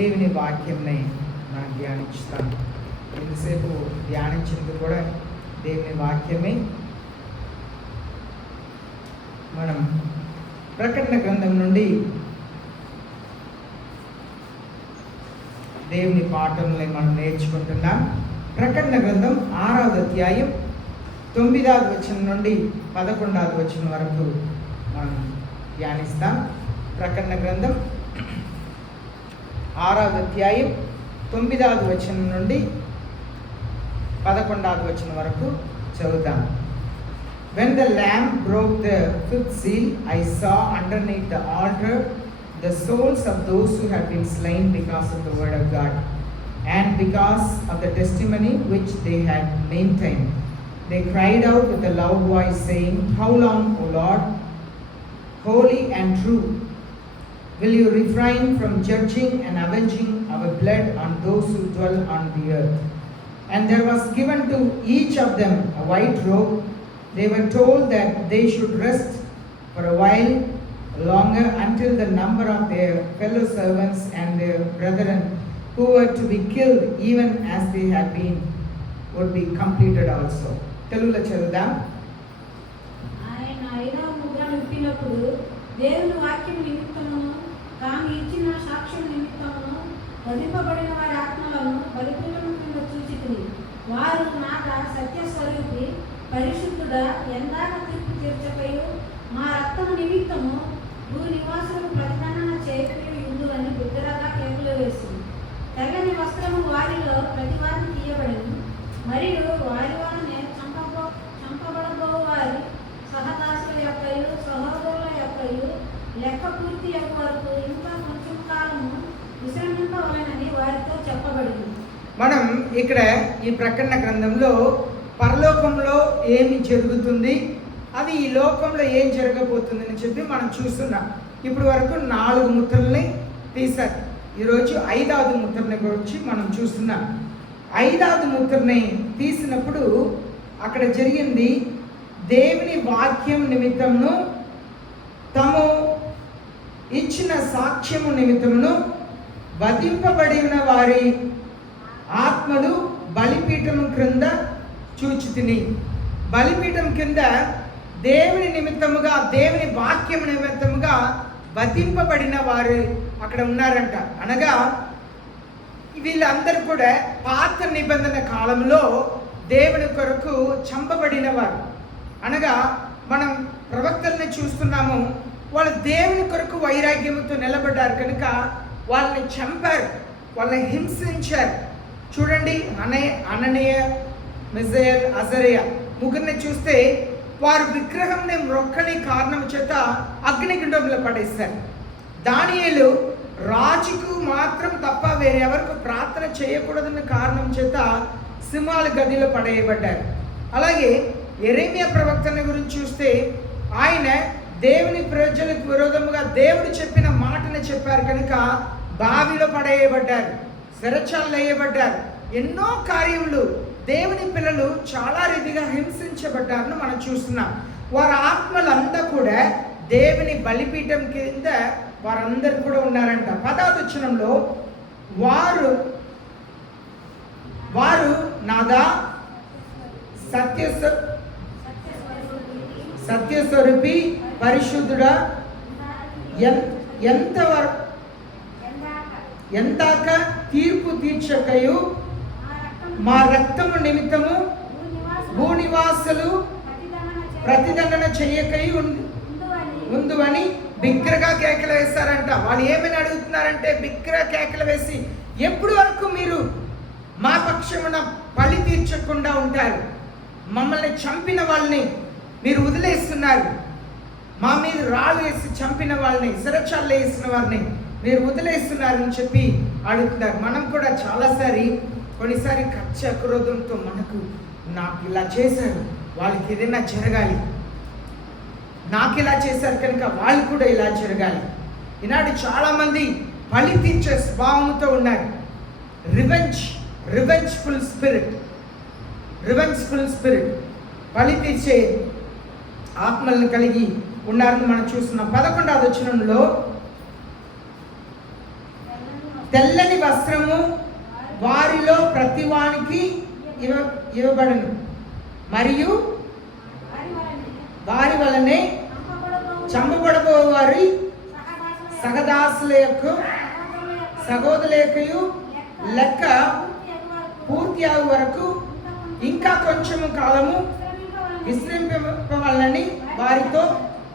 దేవుని వాక్యంని మనం ధ్యానిస్తాం. ఎంతసేపు ధ్యానించింది కూడా దేవుని వాక్యమే. మనం ప్రకటన గ్రంథం నుండి దేవుని పాఠంలో మనం నేర్చుకుంటున్నాం. ప్రకటన గ్రంథం 6వ అధ్యాయం 9వ వచనం నుండి 11వ వచనం వరకు మనం ధ్యానిస్తాం. ప్రకటన గ్రంథం 6వ అధ్యాయం 9వ వచనం నుండి 11వ వచనం వరకు చదువుతాం. When the Lamb broke the fifth seal, I saw underneath the altar the souls of those who had been slain because of the word of God and because of the testimony which they had maintained. They cried out with a loud voice, saying, How long, O Lord, holy and true, will you refrain from judging and avenging our blood on those who dwell on the earth? And there was given to each of them a white robe. They were told that they should rest for a while longer until the number of their fellow servants and their brethren who were to be killed even as they had been would be completed also. తెలుగులో చదువుదాం. ఆయన ఐదవ ముద్ర విప్పినప్పుడు దేవుని వాక్యం నిమిత్తమును తాను ఇచ్చిన సాక్ష్యం నిమిత్తమును వధింపబడిన వారి ఆత్మలను బలిపీఠము కింద చూచితిని. వారు నాట సత్యస్వరూపి పరిశుద్ధుడా, ఎందాక తీర్పు తీర్చకయు మా రక్తము నిమిత్తము భూ నివాసులకు ప్రతిదండన చేయకయు ఇందు అని బిగ్గరగా కేకలు వేసింది. తెల్లని వస్త్రము వారిలో ప్రతి వారిని తీయబడింది. మరియు వారి వారిని చంపబడబో వారి సహదాసుల యొక్కయు సహోదరుల యొక్కయు లెక్క పూర్తి యొక్క వరకు ఇంకా కొంచెం కాలము విశ్రమింపవలెనని వారితో చెప్పబడింది. మనం ఇక్కడ ఈ ప్రకటన గ్రంథంలో పరలోకంలో ఏమి జరుగుతుంది, అది ఈ లోకంలో ఏం జరగబోతుందని చెప్పి మనం చూస్తున్నాం. ఇప్పుడు వరకు 4 ముద్రల్ని తీశారు. ఈరోజు 5వ ముద్రని గురించి మనం చూస్తున్నాం. 5వ ముద్రని తీసినప్పుడు అక్కడ జరిగింది, దేవుని వాక్యం నిమిత్తమును తాము ఇచ్చిన సాక్ష్యము నిమిత్తమును వధింపబడిన వారి ఆత్మలు బలిపీఠము క్రింద చూచితిని. బలిపీఠం కింద దేవుని నిమిత్తముగా, దేవుని వాక్యం నిమిత్తముగా వధింపబడిన వారు అక్కడ ఉన్నారంట. అనగా వీళ్ళందరూ కూడా పాత నిబంధన కాలంలో దేవుని కొరకు చంపబడిన వారు. అనగా మనం ప్రవక్తల్ని చూస్తున్నాము, వాళ్ళు దేవుని కొరకు వైరాగ్యంతో నిలబడ్డారు కనుక వాళ్ళని చంపారు, వాళ్ళని హింసించారు. చూడండి, అననీయ, మిజాయేల్, అజరియా ముగ్గురిని చూస్తే వారు విగ్రహంని మొక్కని కారణం చేత అగ్నిగుండంలో పడేశారు. దానియేలు రాజుకు మాత్రం తప్ప వేరెవరికి ప్రార్థన చేయకూడదన్న కారణం చేత సింహాల గదిలో పడేయబడ్డారు. అలాగే యెరెమీయా ప్రవక్తని గురించి చూస్తే ఆయన దేవుని ప్రజలకు విరోధముగా దేవుడు చెప్పిన మాటను చెప్పారు కనుక బావిలో పడేయబడ్డారు, చెరచాలలో వేయబడ్డారు. ఎన్నో కార్యములు దేవుని పిల్లలు చాలా రీతిగా హింసించబడ్డారని మనం చూస్తున్నాం. వారి ఆత్మలంతా కూడా దేవుని బలిపీఠం కింద వారందరూ కూడా ఉన్నారంట. 10వ వచనంలో వారు నాదా సత్యస్వరూపి పరిశుద్ధుడా, ఎందాక తీర్పు తీర్చకయు మా రక్తము నిమిత్తము భూనివాసులు ప్రతిదండన చెయ్యకయు ఉందు అని బిగ్గరగా కేకలు వేస్తారంట. వాళ్ళు ఏమని అడుగుతున్నారంటే, బిగ్గరగా కేకలు వేసి, ఎప్పుడు వరకు మీరు మా పక్షమున బలి తీర్చకుండా ఉంటారు? మమ్మల్ని చంపిన వాళ్ళని మీరు వదిలేస్తున్నారు, మా మీద రాళ్ళు వేసి చంపిన వాళ్ళని, సిరచాళ్ళు వేసిన వారిని మీరు వదిలేస్తున్నారని చెప్పి అడుగుతున్నారు. మనం కూడా కొన్నిసారి కక్ష క్రోధంతో నాకు ఇలా చేశారు, వాళ్ళకి ఏదైనా జరగాలి, నాకు ఇలా చేశారు కనుక వాళ్ళు కూడా ఇలా జరగాలి. ఈనాడు చాలామంది బలి తీర్చే స్వభావంతో ఉన్నారు. రివెంజ్ఫుల్ స్పిరిట్, బలి తీర్చే ఆత్మలను కలిగి ఉన్నారని మనం చూస్తున్నాం. 11వ వచనంలో తెల్లని వస్త్రము వారిలో ప్రతివానికి ఇవ్వబడును, మరియు వారి వలనే చంపబడబో వారి సగదాసుల యొక్క సహోదరులకు లెక్క పూర్తి అయ్యే వరకు ఇంకా కొంచెము కాలము విశ్రమింపవాలని వారితో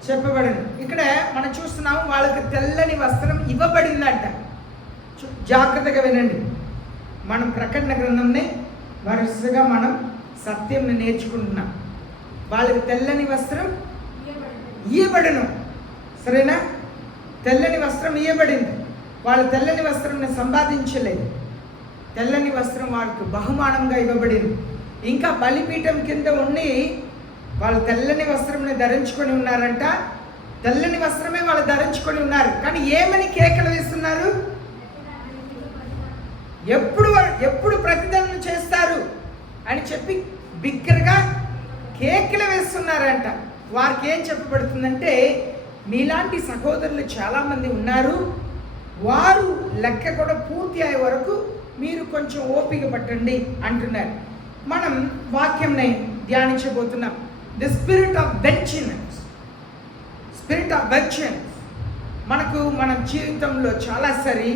చెప్పబడింది. ఇక్కడ మనం చూస్తున్నాము వాళ్ళకి తెల్లని వస్త్రం ఇవ్వబడిందంట. జాగ్రత్తగా వినండి. మనం ప్రకటన గ్రంథంని వరుసగా మనం సత్యం నేర్చుకుంటున్నాం. వాళ్ళకి తెల్లని వస్త్రం ఇవ్వబడును, సరేనా? తెల్లని వస్త్రం ఇవ్వబడింది. వాళ్ళు తెల్లని వస్త్రంని సంపాదించలేదు. తెల్లని వస్త్రం వాళ్ళకు బహుమానంగా ఇవ్వబడింది. ఇంకా బలిపీఠం కింద ఉండి వాళ్ళు తెల్లని వస్త్రంని ధరించుకొని ఉన్నారంట. తెల్లని వస్త్రమే వాళ్ళు ధరించుకొని ఉన్నారు. కానీ ఏమని కేకలు వేస్తున్నారు? ఎప్పుడు ప్రతిదండన చేస్తారు అని చెప్పి బిగ్గరగా కేకలు వేస్తున్నారంట. వారికి ఏం చెప్పబడుతుందంటే, మీలాంటి సహోదరులు చాలామంది ఉన్నారు, వారు లెక్క కూడా పూర్తి అయ్యే వరకు మీరు కొంచెం ఓపిక పట్టండి అంటున్నారు. మనం వాక్యంని ధ్యానించబోతున్నాం. The spirit of vengeance. మనకు మన జీవితంలో చాలాసారి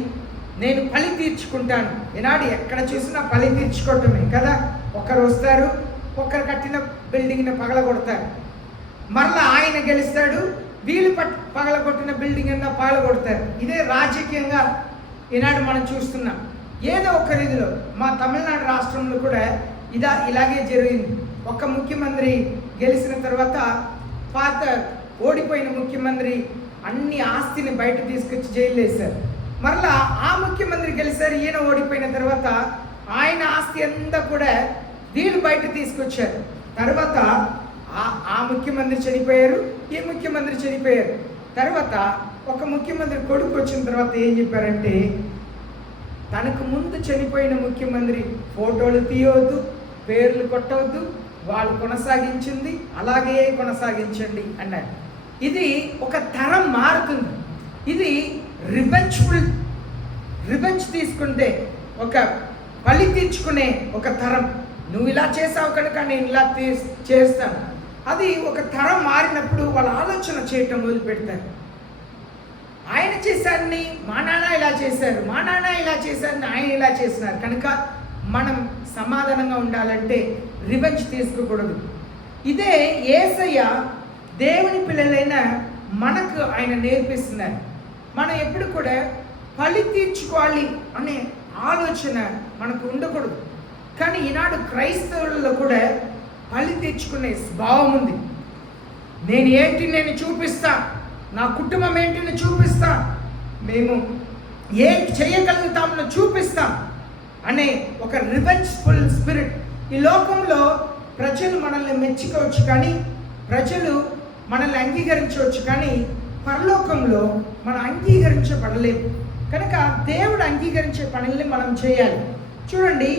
నేను పని తీర్చుకుంటాను. ఈనాడు ఎక్కడ చూసినా పని తీర్చుకోవటమే కదా. ఒకరు వస్తారు, ఒకరు కట్టిన బిల్డింగ్ని పగలగొడతారు. మరలా ఆయన గెలుస్తాడు, వీళ్ళు పగలగొట్టిన బిల్డింగ్ అన్నా పగలగొడతారు. ఇదే రాజకీయంగా ఈనాడు మనం చూస్తున్నాం. ఏదో ఒక రీతిలో మా తమిళనాడు రాష్ట్రంలో కూడా ఇలాగే జరిగింది. ఒక ముఖ్యమంత్రి గెలిచిన తర్వాత పాత ఓడిపోయిన ముఖ్యమంత్రి అన్ని ఆస్తిని బయట తీసుకొచ్చి జైలు వేశారు. మరలా ఆ ముఖ్యమంత్రి గెలిచారు. ఈయన ఓడిపోయిన తర్వాత ఆయన ఆస్తి అంతా కూడా వీళ్ళు బయట తీసుకొచ్చారు. తర్వాత ఆ ముఖ్యమంత్రి చనిపోయారు, ఈ ముఖ్యమంత్రి చనిపోయారు. తర్వాత ఒక ముఖ్యమంత్రి కొడుకు వచ్చిన తర్వాత ఏం చెప్పారంటే, తనకు ముందు చనిపోయిన ముఖ్యమంత్రి ఫోటోలు తీయవద్దు, పేర్లు కొట్టవద్దు, వాళ్ళు కొనసాగించింది అలాగే కొనసాగించండి అన్నారు. ఇది ఒక తరం మారుతుంది. ఇది రివెంజ్ తీసుకుంటే ఒక బలి తీర్చుకునే ఒక తరం. నువ్వు ఇలా చేసావు కనుక నేను ఇలా చేస్తాను. అది ఒక తరం మారినప్పుడు వాళ్ళ ఆలోచన చేయటం మొదలు పెడతారు. ఆయన చేశారని మా నాన్న ఇలా చేశారు, మా నాన్న ఇలా చేశారని ఆయన ఇలా చేసినారు కనుక మనం సమాధానంగా ఉండాలంటే రివెంజ్ తీసుకోకూడదు. ఇదే యేసయ్య దేవుని పిల్లలైన మనకు ఆయన నేర్పిస్తున్నారు. మనం ఎప్పుడు కూడా పలి తీర్చుకోవాలి అనే ఆలోచన మనకు ఉండకూడదు. కానీ ఈనాడు క్రైస్తవులలో కూడా పలి తీర్చుకునే స్వభావం ఉంది. నేను చూపిస్తా, నా కుటుంబం ఏంటిని చూపిస్తా, మేము ఏం చేయగలుగుతామని చూపిస్తాం అనే ఒక రివెంజ్ఫుల్ స్పిరిట్. ఈ లోకంలో ప్రజలు మనల్ని మెచ్చుకోవచ్చు, కానీ ప్రజలు మనల్ని అంగీకరించవచ్చు, కానీ పరలోకంలో మనం అంగీకరించబడలేము. కనుక దేవుడు అంగీకరించే పనుల్ని మనం చేయాలి. చూడండి,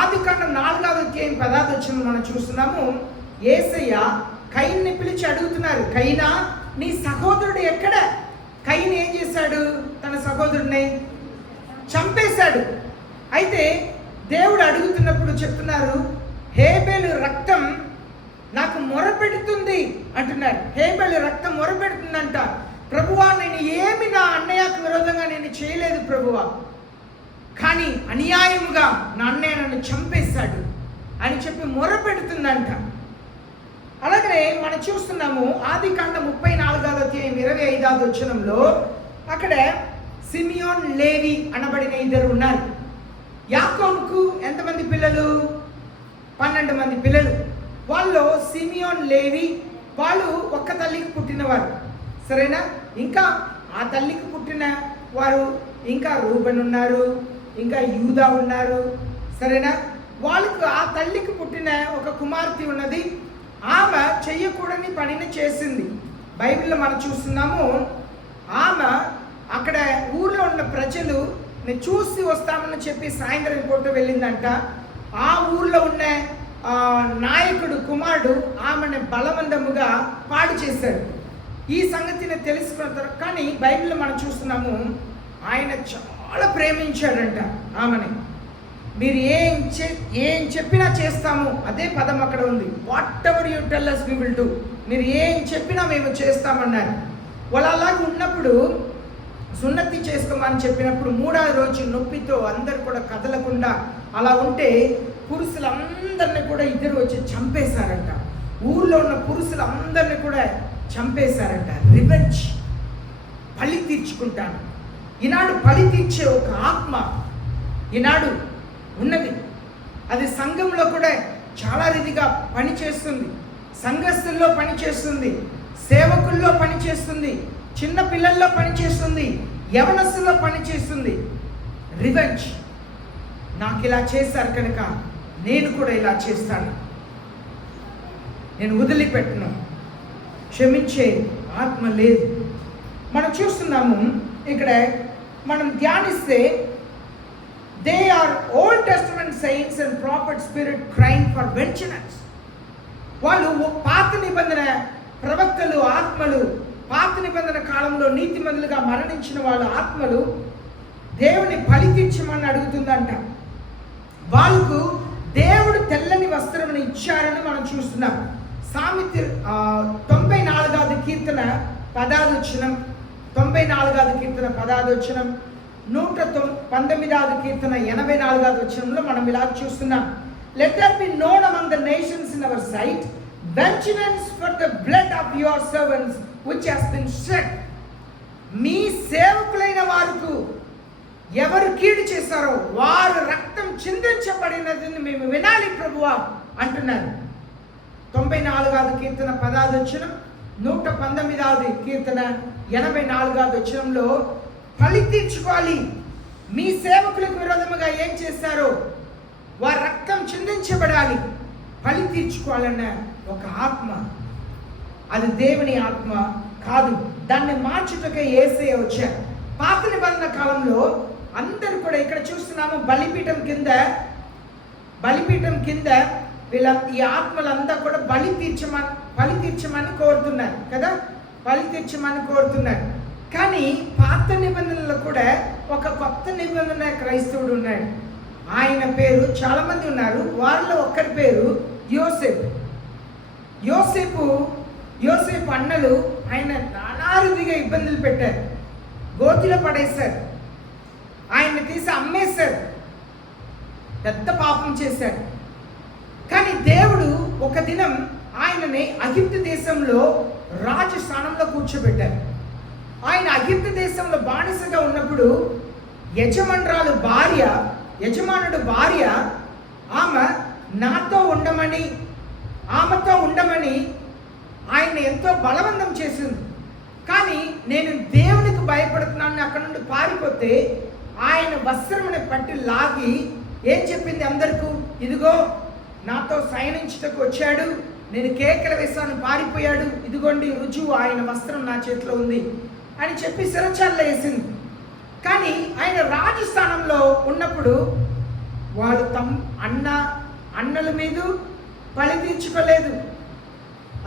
ఆదికాండం 4వ అధ్యాయం 10వ వచనం మనం చూస్తున్నాము. యేసయ్య కయీన్ని పిలిచి అడుగుతున్నారు, కయీనా నీ సహోదరుడు ఎక్కడ? కయీను ఏం చేశాడు? తన సహోదరుడిని చంపేశాడు. అయితే దేవుడు అడుగుతున్నప్పుడు చెప్తున్నారు, హేబెలు రక్తం నాకు మొరపెడుతుంది అంటున్నారు. హేబెలు రక్తం మొరపెడుతుందంట. ప్రభువా, నేను ఏమి నా అన్నయ్యకు విరోధంగా నేను చేయలేదు ప్రభువా, కానీ అన్యాయముగా నా అన్నయ్య నన్ను చంపేశాడు అని చెప్పి మొరపెడుతుందంట. అలాగనే మనం చూస్తున్నాము ఆదికాండం 34వ అధ్యాయం 25వ వచనంలో అక్కడ సిమియోన్, లేవి అనబడిన ఇద్దరు ఉన్నారు. యాకోబుకు ఎంతమంది పిల్లలు? 12 మంది పిల్లలు. వాళ్ళు సిమియోన్, లేవి, వాళ్ళు ఒక్క తల్లికి పుట్టినవారు, సరేనా? ఇంకా ఆ తల్లికి పుట్టిన వారు ఇంకా రూబెన్ ఉన్నారు, ఇంకా యూదా ఉన్నారు, సరేనా? వాళ్ళకు ఆ తల్లికి పుట్టిన ఒక కుమార్తె ఉన్నది. ఆమె చెయ్యకూడని పనిని చేసింది. బైబిల్లో మనం చూస్తున్నాము, ఆమె అక్కడ ఊర్లో ఉన్న ప్రజలు చూసి వస్తామని చెప్పి సాయంత్రం పూట వెళ్ళిందంట. ఆ ఊర్లో ఉన్న నాయకుడు కుమారుడు ఆమెను బలవంతముగా పాడు చేశాడు. ఈ సంగతిని తెలుసుకున్న తర్వాత, కానీ బైబిల్లో మనం చూస్తున్నాము ఆయన చాలా ప్రేమించాడంట ఆమెని. మీరు ఏం చెప్పినా చేస్తాము, అదే పదం అక్కడ ఉంది. What ever you tell us we will do. మీరు ఏం చెప్పినా మేము చేస్తామన్నారు. వాళ్ళు అలాగే ఉన్నప్పుడు సున్నతి చేసుకోమని చెప్పినప్పుడు 3వ రోజు నొప్పితో అందరు కూడా కదలకుండా అలా ఉంటే పురుషులందరినీ కూడా ఇద్దరు వచ్చి చంపేశారంట. ఊర్లో ఉన్న పురుషులందరినీ కూడా చంపేశారంట. రివెంజ్, పలి తీర్చుకుంటాను. ఈనాడు పలి తీర్చే ఒక ఆత్మ ఈనాడు ఉన్నది. అది సంఘంలో కూడా చాలా రీతిగా పనిచేస్తుంది. సంఘస్థుల్లో పనిచేస్తుంది, సేవకుల్లో పనిచేస్తుంది, చిన్న పిల్లల్లో పనిచేస్తుంది, యవనస్తుల్లో పనిచేస్తుంది. రివెంజ్, నాకు ఇలా చేశారు కనుక నేను కూడా ఇలా చేస్తాను, నేను వదిలిపెట్టను. క్షమించే ఆత్మ లేదు. మనం చూస్తున్నాము ఇక్కడ, మనం ధ్యానిస్తే they are Old Testament saints and prophet spirit crime for vengeance. వాళ్ళు పాత నిబంధన ప్రవక్తలు ఆత్మలు, పాత నిబంధన కాలంలో నీతిమంతులుగా మరణించిన వాళ్ళ ఆత్మలు దేవుని బలి తీర్చమని అడుగుతుందంట. వాళ్ళకు దేవుడు తెల్లని వస్త్రమును ఇచ్చారని మనం చూస్తున్నాం. సామెత 94వ కీర్తన 10వ వచనం, 94వ కీర్తన 10వ వచనం, 119వ కీర్తన 84వ వచనంలో మనం ఇలా చూస్తున్నాం. Let that be known among the nations in our sight, vengeance for the blood of your servants which has been shed. మీ సేవకులైన వారికి ఎవరు కీడు చేశారో వారు రక్తం చిందించబడినదని మేము వినాలి ప్రభువా అంటున్నారు. 94వ కీర్తన 10వ వచనం, 119వ కీర్తన 84వ వచనంలో బలి తీర్చుకోవాలి. మీ సేవకులకు విరోధముగా ఏం చేశారో వారి రక్తం చిందించబడాలి, బలి తీర్చుకోవాలన్న ఒక ఆత్మ. అది దేవుని ఆత్మ కాదు. దాన్ని మార్చుటకే యేసయ్య వచ్చారు. పాత నిబంధన కాలంలో అందరూ కూడా ఇక్కడ చూస్తున్నాము, బలిపీఠం కింద వీళ్ళ ఈ ఆత్మలంతా కూడా బలి తీర్చమని కోరుతున్నారు కదా, బలి తీర్చమని కోరుతున్నారు. కానీ పాత నిబంధనలో కూడా ఒక కొత్త నిబంధన క్రైస్తవుడు ఉన్నాడు. ఆయన పేరు, చాలా మంది ఉన్నారు, వాళ్ళలో ఒక్కరి పేరు యోసేపు అన్నలు ఆయన నానారుదిగా ఇబ్బందులు పెట్టారు, గోతిలో పడేశారు, ఆయన్ని తీసి అమ్మేశారు, పెద్ద పాపం చేశారు. కానీ దేవుడు ఒక దినం ఆయనని అగిప్తు దేశంలో రాజు స్థానంలో కూర్చోబెట్టారు. ఆయన అగిప్తు దేశంలో బానిసగా ఉన్నప్పుడు యజమానుడు భార్య ఆమె ఆమెతో ఉండమని ఆయన ఎంతో బలవంతం చేసింది. కానీ నేను దేవునికి భయపడుతున్నాను అక్కడ నుండి పారిపోతే ఆయన వస్త్రముని పట్టి లాగి ఏం చెప్పింది అందరికీ, ఇదిగో నాతో శయనించుటకు వచ్చాడు, నేను కేకలు వేసాను, పారిపోయాడు, ఇదిగోండి రుజువు, ఆయన వస్త్రం నా చేతిలో ఉంది అని చెప్పి శిరచాల్లో వేసింది. కానీ ఆయన రాజస్థానంలో ఉన్నప్పుడు వాళ్ళు అన్నల మీద బలి తీర్చుకోలేదు,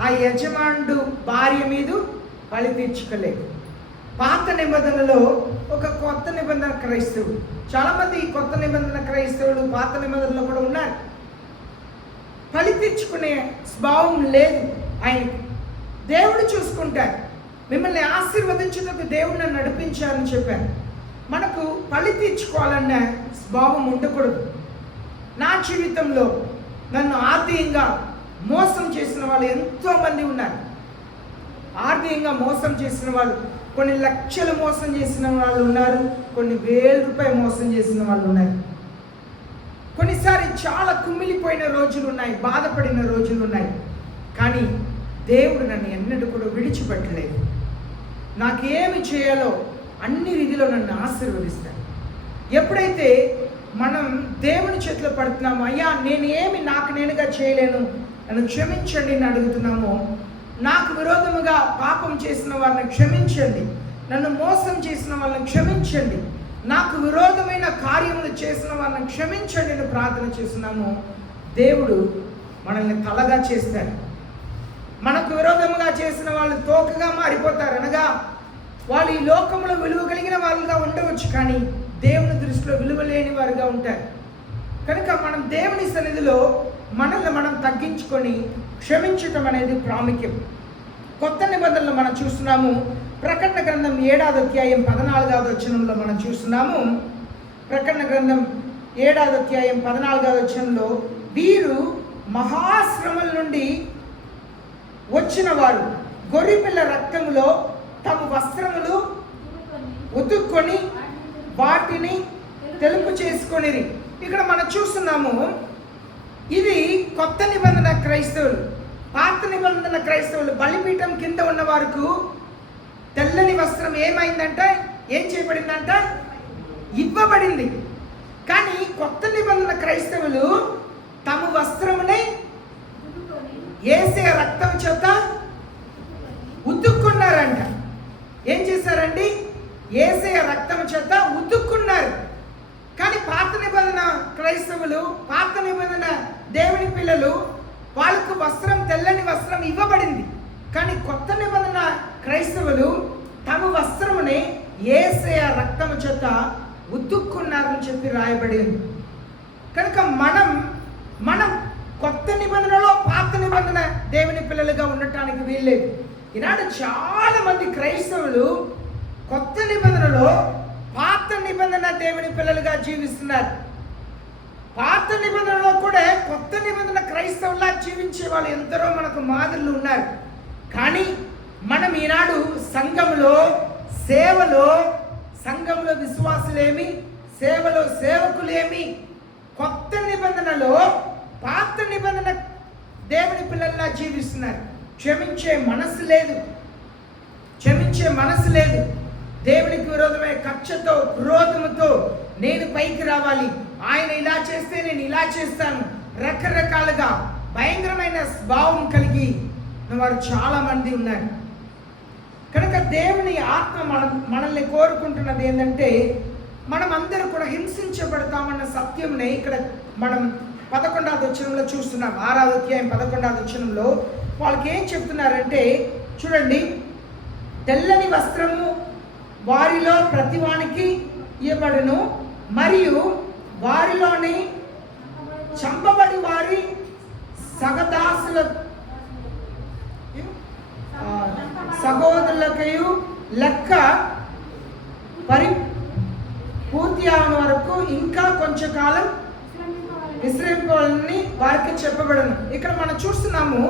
ఆ యజమానుడు భార్య మీద బలి తీర్చుకోలేదు. పాత నిబంధనలో ఒక కొత్త నిబంధన క్రైస్తవుడు, చాలామంది కొత్త నిబంధన క్రైస్తవులు పాత నిబంధనలో కూడా ఉన్నారు. బలి తీర్చుకునే స్వభావం లేదు ఆయనకి. దేవుడు చూసుకుంటారు. మిమ్మల్ని ఆశీర్వదించేందుకు దేవుడు నన్ను నడిపించాలని చెప్పాను. మనకు బలి తీర్చుకోవాలన్న స్వభావం ఉండకూడదు. నా జీవితంలో నన్ను ఆర్థికంగా మోసం చేసిన వాళ్ళు ఎంతోమంది ఉన్నారు. ఆర్థికంగా మోసం చేసిన వాళ్ళు, కొన్ని లక్షలు మోసం చేసిన వాళ్ళు ఉన్నారు, కొన్ని వేల రూపాయలు మోసం చేసిన వాళ్ళు ఉన్నారు. కొన్నిసారి చాలా కుమిలిపోయిన రోజులు ఉన్నాయి, బాధపడిన రోజులు ఉన్నాయి. కానీ దేవుడు నన్ను ఎన్నడూ కూడా విడిచిపెట్టలేదు. నాకేమి చేయాలో అన్ని రీతిలో నన్ను ఆశీర్వదిస్తాడు. ఎప్పుడైతే మనం దేవుని చేతిలో పడుతున్నామో, అయ్యా నేను ఏమి నాకు నేనుగా చేయలేను, నన్ను క్షమించండి అని అడుగుతున్నామో, నాకు విరోధముగా పాపం చేసిన వారిని క్షమించండి, నన్ను మోసం చేసిన వాళ్ళని క్షమించండి, నాకు విరోధమైన కార్యములు చేసిన వారిని క్షమించండి అని ప్రార్థన చేస్తున్నాము. దేవుడు మనల్ని తలగా చేస్తాడు. మనకు విరోధముగా చేసిన వాళ్ళు తోకగా మారిపోతారు. అనగా వాళ్ళు ఈ లోకంలో విలువ కలిగిన వాళ్ళుగా ఉండవచ్చు, కానీ దేవుని దృష్టిలో విలువ లేని వారుగా ఉంటారు. కనుక మనం దేవుని సన్నిధిలో మనల్ని మనం తగ్గించుకొని క్షమించటం అనేది ప్రాముఖ్యం. కొత్త నిబంధనలు మనం చూస్తున్నాము. ప్రకటన గ్రంథం 7వ అధ్యాయం 14వ వచనంలో మనం చూస్తున్నాము. ప్రకటన గ్రంథం 7వ అధ్యాయం 14వ వచనంలో, వీరు మహాశ్రమల నుండి వచ్చిన వారు గొర్రెపిల్ల రక్తములో తమ వస్త్రములు ఉతుక్కొని వాటిని తెలుపు చేసుకొనిరి. ఇక్కడ మనం చూస్తున్నాము, ఇది కొత్త నిబంధన క్రైస్తవులు. పాత నిబంధన క్రైస్తవులు బలిపీఠం కింద ఉన్న వారికి తెల్లని వస్త్రం ఏమైందంటే, ఏం చేయబడిందంట, ఇవ్వబడింది. కానీ కొత్త నిబంధన క్రైస్తవులు తమ వస్త్రముని యేసయ్య రక్తం చేత ఉతుక్కున్నారంట. ఏం చేశారండి? యేసయ్య రక్తం చేత ఉతుక్కున్నారు. కానీ పాత నిబంధన క్రైస్తవులు, పాత నిబంధన దేవుని పిల్లలు, వాళ్ళకు వస్త్రం, తెల్లని వస్త్రం ఇవ్వబడింది. కానీ కొత్త నిబంధన క్రైస్తవులు తమ వస్త్రముని యేసయ్య రక్తము చేత ఉతుక్కున్నారని చెప్పి రాయబడింది. కనుక మనం కొత్త నిబంధనలో పాత నిబంధన దేవుని పిల్లలుగా ఉండటానికి వీల్లేదు. ఈనాడు చాలా మంది క్రైస్తవులు కొత్త నిబంధనలో పాత నిబంధన దేవుని పిల్లలుగా జీవిస్తున్నారు. పాత నిబంధనలో కూడా కొత్త నిబంధన క్రైస్తవులా జీవించే వాళ్ళు ఎందరో మనకు మాదిరిలు ఉన్నారు. కానీ మనం ఈనాడు సంఘములో, సేవలో, సంఘంలో విశ్వాసులేమి, సేవలో సేవకులేమి, కొత్త నిబంధనలో పాత నిబంధన దేవుని పిల్లల్లా జీవిస్తున్నారు. క్షమించే మనసు లేదు. దేవునికి విరోధమైన కక్షతో, క్రోధముతో నేను పైకి రావాలి, ఆయన ఇలా చేస్తే నేను ఇలా చేస్తాను, రకరకాలుగా భయంకరమైన భావం కలిగి వారు చాలా మంది ఉన్నారు. కనుక దేవుని ఆత్మ మనల్ని కోరుకుంటున్నది ఏంటంటే, మనం అందరూ కూడా హింసించబడతామన్న సత్యంని ఇక్కడ మనం 11వ వచనంలో చూస్తున్నాం. 6వ అధ్యాయం 11వ వచనంలో వాళ్ళకి ఏం చెప్తున్నారంటే, చూడండి, తెల్లని వస్త్రము వారిలో ప్రతివానికి ఇవ్వబడును, మరియు వారిలోని చంపబడి వారి సగదాసుల సహోదరులకయు లెక్క పూర్తి అవన వరకు ఇంకా కొంచెం కాలం విశ్రమింపాలని వారికి చెప్పబడను. ఇక్కడ మనం చూస్తున్నాము,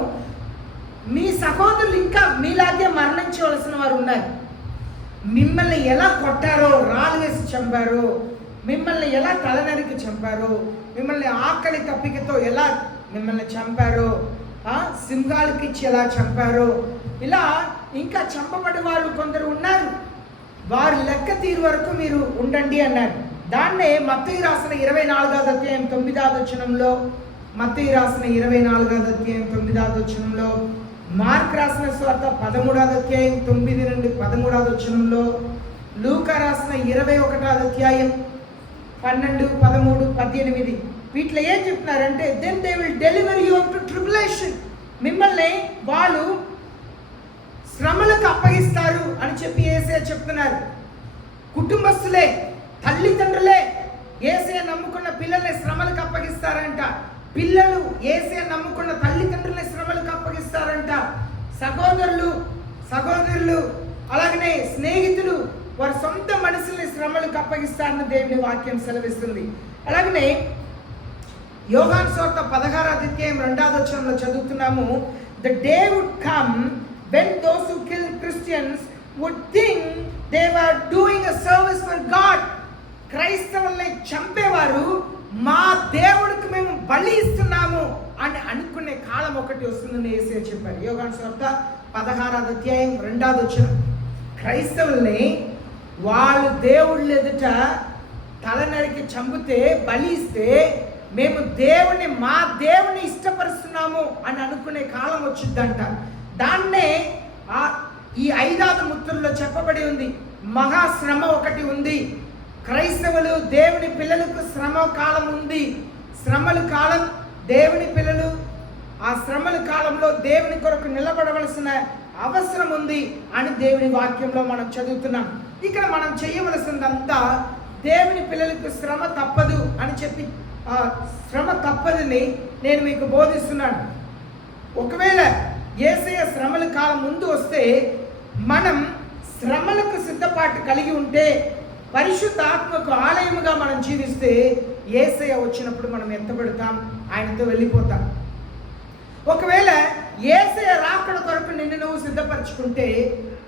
మీ సహోదరులు ఇంకా మీలాగే మరణించవలసిన వారు ఉన్నారు. మిమ్మల్ని ఎలా కొట్టారో, రాళ్ళు వేసి చంపారో, మిమ్మల్ని ఎలా తలనరికి చంపారో, మిమ్మల్ని ఆకలి తప్పికతో ఎలా మిమ్మల్ని చంపారో, సింహాలకి ఇచ్చి ఎలా చంపారో, ఇలా ఇంకా చంపబడి వాళ్ళు కొందరు ఉన్నారు. వారి లెక్క తీరు వరకు మీరు ఉండండి అన్నారు. దాన్నే మత్తయి రాసిన 24వ అధ్యాయం 9వ వచనంలో, మత్తయి రాసిన 24వ అధ్యాయం 9వ వచనంలో, మార్క్ రాసిన సువార్త 13వ అధ్యాయం 9 నుండి 13వ వచనంలో, లూకా రాసిన 21వ అధ్యాయం 12, 13, 18 వీటిలో ఏం చెప్తున్నారంటే, then they will deliver you up to tribulation, మిమ్మల్ని వాళ్ళు శ్రమలకు అప్పగిస్తారు అని చెప్పి యేసయ్య చెప్తున్నారు. కుటుంబస్తులే, తల్లిదండ్రులే యేసయ్య నమ్ముకున్న పిల్లల్ని శ్రమలకు అప్పగిస్తారంట. పిల్లలు యేసయ్య నమ్ముకున్న తల్లిదండ్రుల్ని శ్రమలకు అప్పగిస్తారంట. సహోదరులు అలాగనే స్నేహితులు వారి సొంత మనసుల్ని శ్రమలకు అప్పగిస్తారని దేవుని వాక్యం సెలవిస్తుంది. అలాగనే యోహాను సువార్త 16వ అధ్యాయం 2వ వచనంలో చదువుతున్నాము, the day would come when those who kill Christians would think they were doing a service for God. క్రైస్తవుల్ని చంపేవారు మా దేవుడికి మేము బలి ఇస్తున్నాము అని అనుకునే కాలం ఒకటి వస్తుందని యేసయ్య చెప్పారు. యోహాను సువార్త 16వ అధ్యాయం 2వ వచనం. క్రైస్తవుల్ని వాళ్ళు దేవుళ్ళ ఎదుట తలనరికి చంపితే, బలి ఇస్తే, మేము మా దేవుని ఇష్టపరుస్తున్నాము అని అనుకునే కాలం వచ్చిందంట. దాన్నే ఈ 5వ ముద్రలో చెప్పబడి ఉంది. మహాశ్రమ ఒకటి ఉంది. క్రైస్తవులు దేవుని పిల్లలకు శ్రమ కాలం ఉంది. శ్రమల కాలం దేవుని పిల్లలు ఆ శ్రమల కాలంలో దేవుని కొరకు నిలబడవలసిన అవసరం ఉంది అని దేవుని వాక్యంలో మనం చదువుతున్నాం. ఇక్కడ మనం చేయవలసిందంతా దేవుని పిల్లలకు శ్రమ తప్పదు అని చెప్పి శ్రమ తప్పదని నేను మీకు బోధిస్తున్నాను. ఒకవేళ యేసయ్య శ్రమల కాలం ముందు వస్తే మనం శ్రమలకు సిద్ధపాటు కలిగి ఉంటే, పరిశుద్ధ ఆత్మకు ఆలయముగా మనం జీవిస్తే, యేసయ్య వచ్చినప్పుడు మనం ఎత్తబడతాం, ఆయనతో వెళ్ళిపోతాం. ఒకవేళ యేసయ్య రాకడ కొరకు నిన్ను నువ్వు సిద్ధపరచుకుంటే,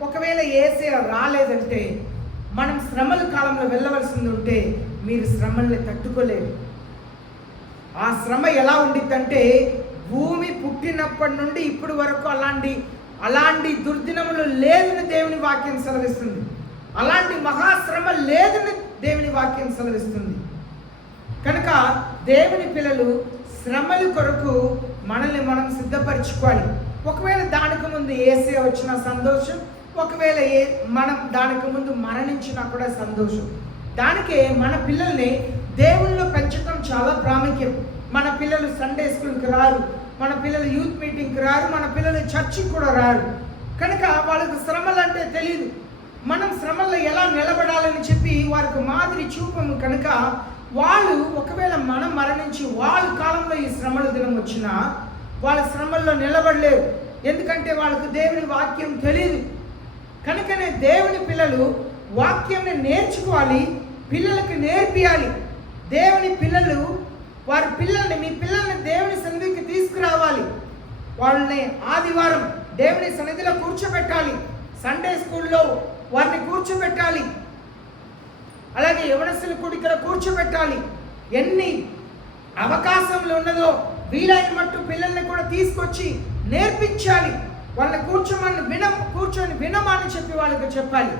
ఒకవేళ యేసయ్య రాలేదంటే, మనం శ్రమల కాలంలో వెళ్ళవలసింది ఉంటే మీరు శ్రమల్ని తట్టుకోలేరు. ఆ శ్రమ ఎలా ఉండిద్దంటే, భూమి పుట్టినప్పటి నుండి ఇప్పటి వరకు అలాంటి దుర్దినములు లేదని దేవుని వాక్యం సెలవిస్తుంది. అలాంటి మహాశ్రమ లేదని దేవుని వాక్యం సెలవిస్తుంది. కనుక దేవుని పిల్లలు శ్రమల కొరకు మనల్ని మనం సిద్ధపరచుకోవాలి. ఒకవేళ దానికి ముందు యేసయ్య వచ్చిన సంతోషం, ఒకవేళ మనం దానికి ముందు మరణించినా కూడా సంతోషం. దానికే మన పిల్లల్ని దేవుళ్ళు పెంచడం చాలా ప్రాముఖ్యం. మన పిల్లలు సండే స్కూల్కి రారు, మన పిల్లలు యూత్ మీటింగ్కి రారు, మన పిల్లలు చర్చికి కూడా రారు. కనుక వాళ్ళకి శ్రమలు అంటే తెలియదు. మనం శ్రమల్లో ఎలా నిలబడాలని చెప్పి వారికి మాదిరి చూపము. కనుక వాళ్ళు ఒకవేళ మనం మరణించి వాళ్ళ కాలంలో ఈ శ్రమల దినం వచ్చినా వాళ్ళ శ్రమల్లో నిలబడలేరు. ఎందుకంటే వాళ్ళకు దేవుని వాక్యం తెలియదు. కనుకనే దేవుని పిల్లలు వాక్యాన్ని నేర్చుకోవాలి, పిల్లలకి నేర్పియాలి. దేవుని పిల్లలు మీ పిల్లల్ని దేవుని సన్నిధికి తీసుకురావాలి. వాళ్ళని ఆదివారం దేవుని సన్నిధిలో కూర్చోబెట్టాలి, సండే స్కూల్లో వారిని కూర్చోబెట్టాలి, అలాగే యవనస్తుల కూడికలో కూర్చోబెట్టాలి. ఎన్ని అవకాశంలో ఉన్నదో వీలైన మట్టు పిల్లల్ని కూడా తీసుకొచ్చి నేర్పించాలి. వాళ్ళని కూర్చొని వినమని చెప్పి వాళ్ళకి చెప్పాలి.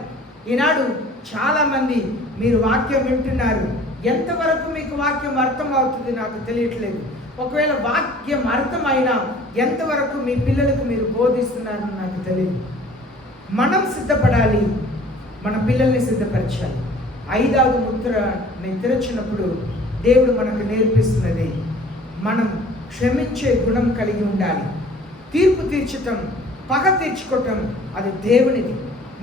ఈనాడు చాలామంది మీరు వాక్యం వింటున్నారు, ఎంతవరకు మీకు వాక్యం అర్థం అవుతుంది నాకు తెలియట్లేదు. ఒకవేళ వాక్యం అర్థమైనా ఎంతవరకు మీ పిల్లలకు మీరు బోధిస్తున్నారని నాకు తెలియదు. మనం సిద్ధపడాలి, మన పిల్లల్ని సిద్ధపరచాలి. 5వ ముద్రని తెరచినప్పుడు దేవుడు మనకు నేర్పిస్తున్నది, మనం క్షమించే గుణం కలిగి ఉండాలి. తీర్పు తీర్చటం, పగ తీర్చుకోవటం అది దేవునిది.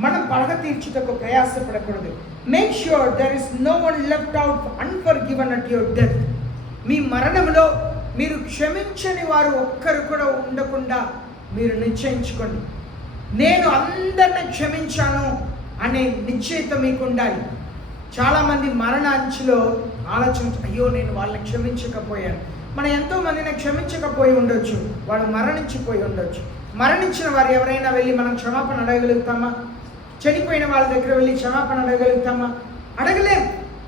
మనం పగ తీర్చుటకు ప్రయాసపడకూడదు. Make sure there is no one left out unforgiven at your death. మీ మరణంలో మీరు క్షమించని వారు ఒక్కరు కూడా ఉండకుండా మీరు నిశ్చయించుకోండి. నేను అందరిని క్షమించాను అనే నిశ్చయిత మీకు ఉండాలి. చాలామంది మరణ అంచులో అయ్యో నేను వాళ్ళని క్షమించకపోయాను. మనం ఎంతోమందిని క్షమించకపోయి ఉండొచ్చు, వాడు మరణించిపోయి ఉండొచ్చు. మరణించిన వారు ఎవరైనా వెళ్ళి మనం క్షమాపణ అడగలుగుతామా? చనిపోయిన వాళ్ళ దగ్గర వెళ్ళి క్షమాపణ అడగలుగుతామా? అడగలేం.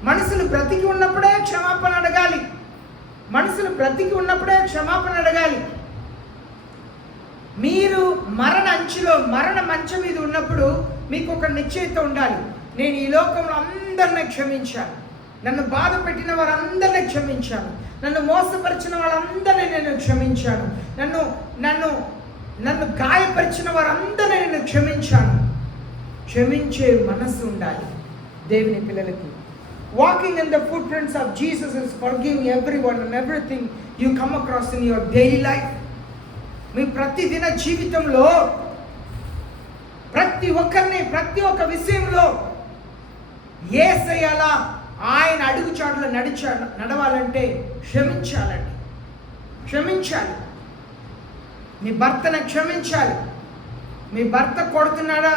మనుషులు బ్రతికి ఉన్నప్పుడే క్షమాపణ అడగాలి. మీరు మరణ అంచులో, మరణ మంచం మీద ఉన్నప్పుడు మీకు ఒక నిశ్చయిత ఉండాలి. నేను ఈ లోకంలో అందరినీ క్షమించాను, నన్ను బాధ పెట్టిన వారందరినీ క్షమించాను, నన్ను మోసపరిచిన వాళ్ళందరినీ నేను క్షమించాను, నన్ను గాయపరిచిన వారందరినీ నేను క్షమించాను. క్షమించే మనసు ఉండాలి దేవుని పిల్లలకి. Walking in the footprints of Jesus is forgiving everyone and everything you come across in your daily life. మీ ప్రతిదిన జీవితంలో ప్రతి ఒక్క విషయంలో యేసయ్యలా ఆయన అడుగుచాటులో నడవాలంటే క్షమించాలి. మీ భర్తను క్షమించాలి. మీ భర్త కొడుతున్నాడా,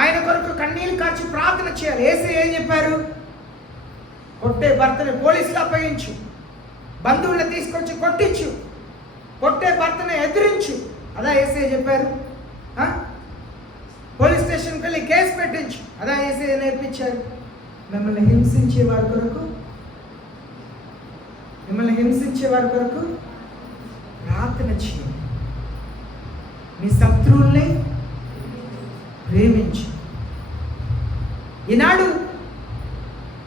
ఆయన కొరకు కన్నీళ్ళు కార్చి ప్రార్థన చేయాలి. యేసయ్య ఏం చెప్పారు? కొట్టే భర్తని పోలీసులు అప్పగించు, బంధువులను తీసుకొచ్చి కొట్టించు, కొట్టే భర్తను ఎదిరించు. అదా యేసయ్య చెప్పారు? పోలీస్ స్టేషన్కి వెళ్ళి కేసు పెట్టించు. అదా యేసయ్య నేర్పించారు? మిమ్మల్ని హింసించే వారి కొరకు ప్రార్థన చేయండి. మీ శత్రువుల్ని ప్రేమించు. ఈనాడు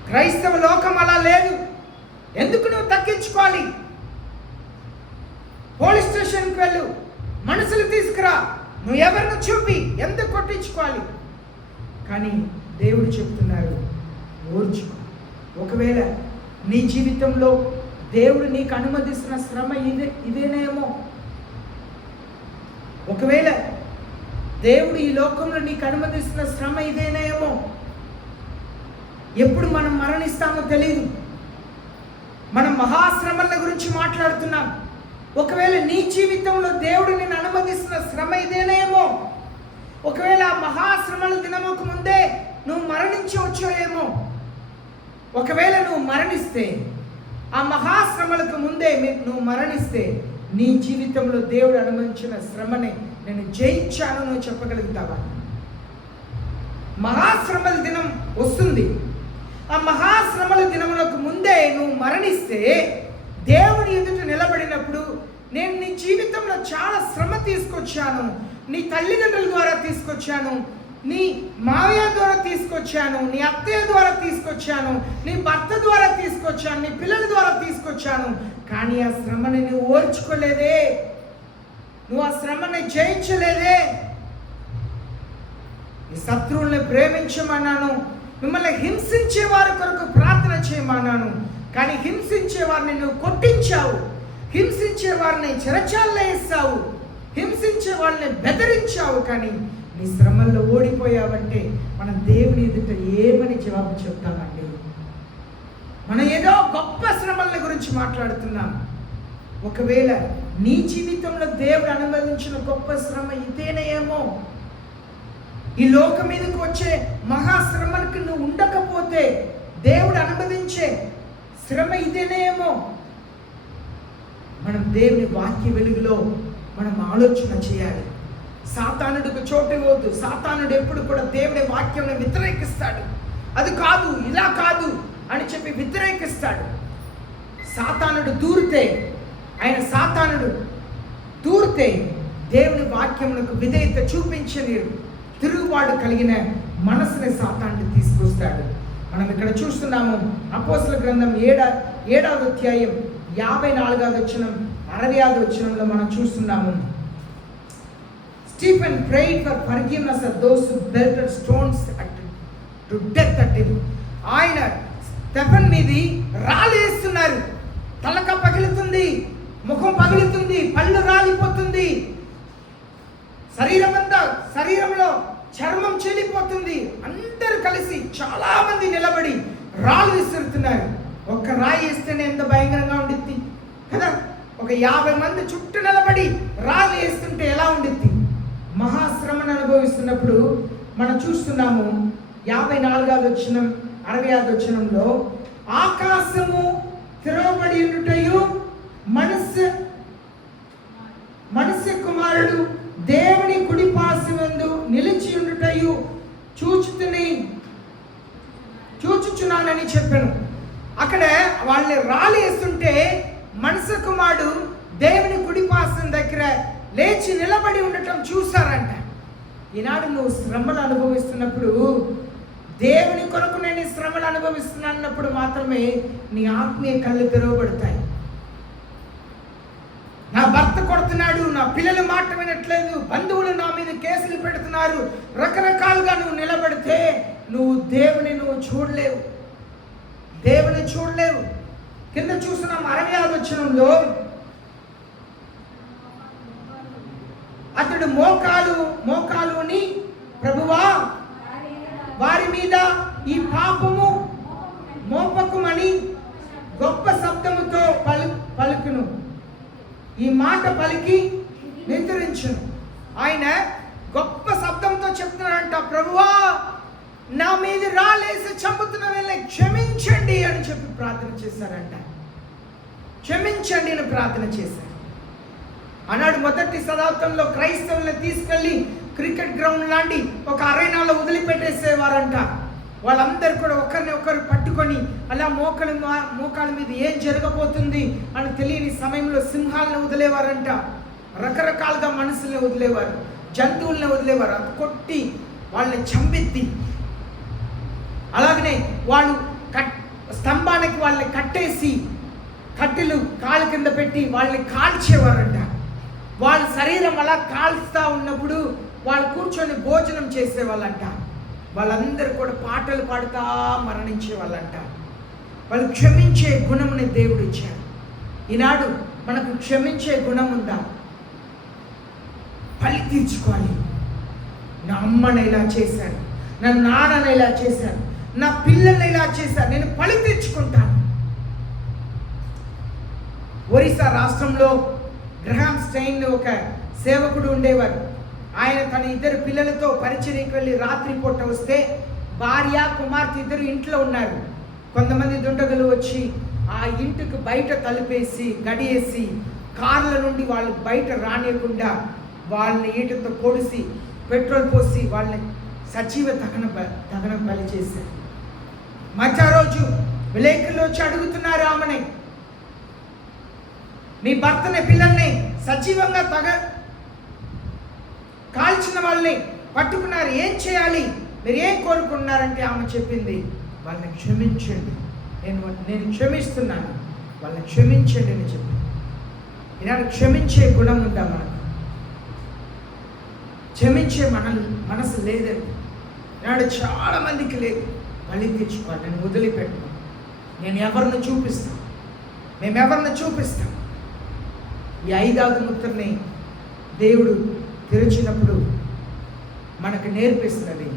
క్రైస్తవ లోకం అలా లేదు. ఎందుకు నువ్వు తగ్గించుకోవాలి? పోలీస్ స్టేషన్కి వెళ్ళు, మనుషులు తీసుకురా, నువ్వు ఎవరిని చూపి ఎందుకు కొట్టించుకోవాలి? కానీ దేవుడు చెప్తున్నారు, ఓర్చుకో. ఒకవేళ నీ జీవితంలో దేవుడు నీకు అనుమతిస్తున్న శ్రమ ఇదేనేమో, ఒకవేళ దేవుడు ఈ లోకంలో నీకు అనుమతిస్తున్న శ్రమ ఇదేనేమో, ఎప్పుడు మనం మరణిస్తామో తెలియదు. మనం మహాశ్రమల గురించి మాట్లాడుతున్నాం. ఒకవేళ నీ జీవితంలో దేవుడు నేను అనుమతిస్తున్న శ్రమ ఇదేనేమో. ఒకవేళ ఆ మహాశ్రమల దినముకు ముందే నువ్వు మరణించవచ్చో ఏమో. ఒకవేళ నువ్వు మరణిస్తే, ఆ మహాశ్రమలకు ముందే నువ్వు మరణిస్తే, నీ జీవితంలో దేవుడు అనుమతించిన శ్రమని నేను జయించాను నువ్వు చెప్పగలుగుతావా? మహాశ్రమల దినం వస్తుంది. ఆ మహాశ్రమల దినములకు ముందే నువ్వు మరణిస్తే, దేవుని ఎదుట నిలబడినప్పుడు, నేను నీ జీవితంలో చాలా శ్రమ తీసుకొచ్చాను, నీ తల్లిదండ్రుల ద్వారా తీసుకొచ్చాను, నీ మావయ్య ద్వారా తీసుకొచ్చాను, నీ అత్తయ్య ద్వారా తీసుకొచ్చాను, నీ భర్త ద్వారా తీసుకొచ్చాను, నీ పిల్లల ద్వారా తీసుకొచ్చాను, కానీ ఆ శ్రమని నువ్వు ఓర్చుకోలేదే, నువ్వు ఆ శ్రమని జయించలేదే. నీ శత్రువుల్ని ప్రేమించమన్నాను, మిమ్మల్ని హింసించే వారి కొరకు ప్రార్థన చేయమన్నాను, కానీ హింసించే వారిని నువ్వు కొట్టించావు, హింసించే వారిని చెరచాల్లో వేస్తావు, హింసించే వాళ్ళని బెదిరించావు, కానీ నీ శ్రమల్లో ఓడిపోయావంటే మనం దేవుని ఎదుట ఏమని జవాబు చెప్తామండి? మనం ఏదో గొప్ప శ్రమల గురించి మాట్లాడుతున్నాం. ఒకవేళ నీ జీవితంలో దేవుడు అనుమతించిన గొప్ప శ్రమ ఇదేనేమో. ఈ లోకం మీదకి వచ్చే మహాశ్రమలకు నువ్వు ఉండకపోతే దేవుడు అనుమతించే శ్రమ ఇదేనేమో. మనం దేవుని వాక్య వెలుగులో మనం ఆలోచన చేయాలి. సాతానుడికి చోటు ఇవ్వద్దు. సాతానుడు ఎప్పుడు కూడా దేవుని వాక్యం వ్యతిరేకిస్తాడు. అది కాదు, ఇలా కాదు అని చెప్పి వ్యతిరేకిస్తాడు. సాతానుడు దూరితే దేవుని వాక్యములకు విధేయత చూపించని తిరుగుబాటు కలిగిన మనసుని సాతానుడు తీసుకొస్తాడు. మనం ఇక్కడ చూస్తున్నాము అపోస్తలుల గ్రంథం 7వ అధ్యాయం 54వ వచనం 65వ వచనంలో మనం చూస్తున్నాము. Stephen prayed for forgiveness of those who belted stones to death at him. ఆయన స్టెఫన్ మీది రాళ్ళు వేస్తున్నారు. తలక పగిలుతుంది, ముఖం పగిలుతుంది, పళ్ళు రాలిపోతుంది, శరీరంలో చర్మం చెల్లిపోతుంది. అందరూ కలిసి చాలా మంది నిలబడి రాళ్ళు విసురుతున్నారు. ఒక్క రాయి వేస్తేనే ఎంత భయంకరంగా ఉండిద్ది కదా. ఒక 50 మంది చుట్టూ నిలబడి రాళ్ళు వేస్తుంటే ఎలా ఉండిద్ది? మహాశ్రమను అనుభవిస్తున్నప్పుడు మనం చూస్తున్నాము 54వ వచనం 65వ వచనంలో, ఆకాశము తెరవబడి ఉండుటయు మనుష్య కుమారుడు దేవుని కుడి పార్శ్వమందు నిలిచి ఉండుటయు చూచుచున్నానని చెప్పాను. అక్కడ వాళ్ళని రాళ్ళు వేస్తుంటే మనుష్య కుమారుడు దేవుని కుడి పార్శ్వం దగ్గర లేచి నిలబడి ఉండటం చూసారంట. ఈనాడు నువ్వు శ్రమలు అనుభవిస్తున్నప్పుడు, దేవుని కొరకు నేను ఈ శ్రమలు అనుభవిస్తున్నాన్నప్పుడు మాత్రమే నీ ఆత్మీయ కళ్ళు తెరవబడతాయి. నా భర్త కొడుతున్నాడు, నా పిల్లలు మాట వినట్లేదు, బంధువులు నా మీద కేసులు పెడుతున్నారు, రకరకాలుగా నువ్వు నిలబడితే నువ్వు దేవుని చూడలేవు. కింద చూస్తున్నాం 65వ వచనంలో, అతడు మోకాలుని ప్రభువా వారి మీద ఈ పాపము మోపకుమని గొప్ప శబ్దముతో పలుకును. ఈ మాట పలికి నిద్రించును. ఆయన గొప్ప శబ్దంతో చెప్తున్నాడంట, ప్రభువా నా మీద రాలేసి చంపుతున్న వీళ్ళని క్షమించండి అని చెప్పి ప్రార్థన చేశారంట. క్షమించండి అని ప్రార్థన చేశారు. ఆనాడు మొదటి శతాబ్దంలో క్రైస్తవులను తీసుకెళ్ళి క్రికెట్ గ్రౌండ్ లాంటి ఒక అరేనాలో వదిలిపెట్టేసేవారంట. వాళ్ళందరూ కూడా ఒకరిని పట్టుకొని అలా మోకాళ్ళ మీద ఏం జరగబోతుంది అని తెలియని సమయంలో సింహాలను వదిలేవారంట. రకరకాలుగా మనుషుల్ని వదిలేవారు, జంతువుల్ని వదిలేవారు. అది కొట్టి వాళ్ళని చంపెత్తి, అలాగనే వాళ్ళు స్తంభానికి వాళ్ళని కట్టేసి కట్టెలు కాలు కింద పెట్టి వాళ్ళని కాల్చేవారంట. వాళ్ళ శరీరం అలా కాల్స్తూ ఉన్నప్పుడు వాళ్ళు కూర్చొని భోజనం చేసేవాళ్ళంట. వాళ్ళందరూ కూడా పాటలు పాడుతూ మరణించే వాళ్ళంట. వాళ్ళు క్షమించే గుణముని దేవుడు ఇచ్చాడు. ఈనాడు మనకు క్షమించే గుణం ఉందా? పలి తీర్చుకోవాలి. నా అమ్మని ఇలా చేశాను, నా నాన్నని ఇలా చేశాను, నా పిల్లల్ని ఇలా చేశారు, నేను పని తెచ్చుకుంటాను. ఒరిస్సా రాష్ట్రంలో గ్రహాం స్టైన్ ఒక సేవకుడు ఉండేవారు. ఆయన తన 2 పిల్లలతో పరిచర్యకు వెళ్ళి రాత్రి పూట వస్తే భార్య కుమార్తె 2 ఇంట్లో ఉన్నారు. కొంతమంది దుండగులు వచ్చి ఆ ఇంటికి బయట తలుపేసి గడియేసి కార్ల నుండి వాళ్ళు బయట రానియకుండా వాళ్ళని ఈటతో పొడిసి పెట్రోల్ పోసి వాళ్ళని సజీవ దహన బలి చేశారు. మధ్య రోజు విలేకరులు వచ్చి అడుగుతున్నారు ఆమెని, మీ భర్తని పిల్లల్ని సజీవంగా కాల్చిన వాళ్ళని పట్టుకున్నారు, ఏం చేయాలి, మీరు ఏం కోరుకున్నారంటే ఆమె చెప్పింది, వాళ్ళని క్షమించండి, నేను క్షమిస్తున్నాను, వాళ్ళని క్షమించండి అని చెప్పింది. ఈనాడు క్షమించే గుణం ఉందా మనకు? క్షమించే మనసు లేదండి. ఈనాడు చాలా మందికి లేదు. బలి తెచ్చుకోవాలి, నేను వదిలిపెట్టను, నేను ఎవరిని చూపిస్తాను, మేమెవరిని చూపిస్తాం. ఈ 5వ ముద్రని దేవుడు తెరిచినప్పుడు మనకు నేర్పిస్తున్నది.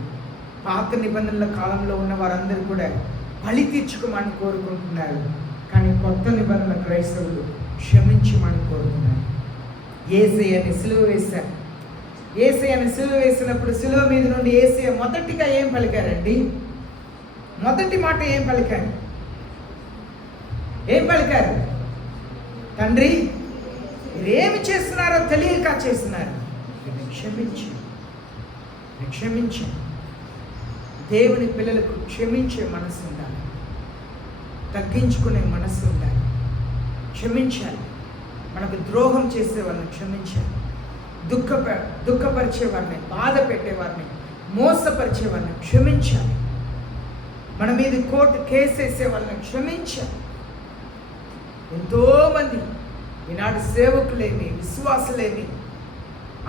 పాత నిబంధనల కాలంలో ఉన్న వారందరూ కూడా బలి తీర్చుకోమని కోరుకుంటున్నారు, కానీ కొత్త నిబంధనల క్రైస్తవులు క్షమించమని కోరుతున్నారు. యేసయ్యని సిలువ వేశారు. యేసయ్యని సిలువ వేసినప్పుడు సిలువ మీద నుండి యేసయ్య మొదటిగా ఏం పలికారండి? మొదటి మాట ఏం పలికారు? తండ్రి, మీరేమి చేస్తున్నారో తెలియక చేస్తున్నారు, క్షమించండి. దేవుని పిల్లలకు క్షమించే మనసు ఉండాలి, తగ్గించుకునే మనసు ఉండాలి, క్షమించాలి. మనకు ద్రోహం చేసే వాళ్ళని క్షమించాలి, దుఃఖపరిచే వారిని, బాధ పెట్టేవారిని, మోసపరిచే వారిని క్షమించాలి, మన మీద కోర్టు కేసు వేసే వాళ్ళని క్షమించాలి. ఎంతోమంది ఈనాడు సేవకులేమి, విశ్వాసులేమి,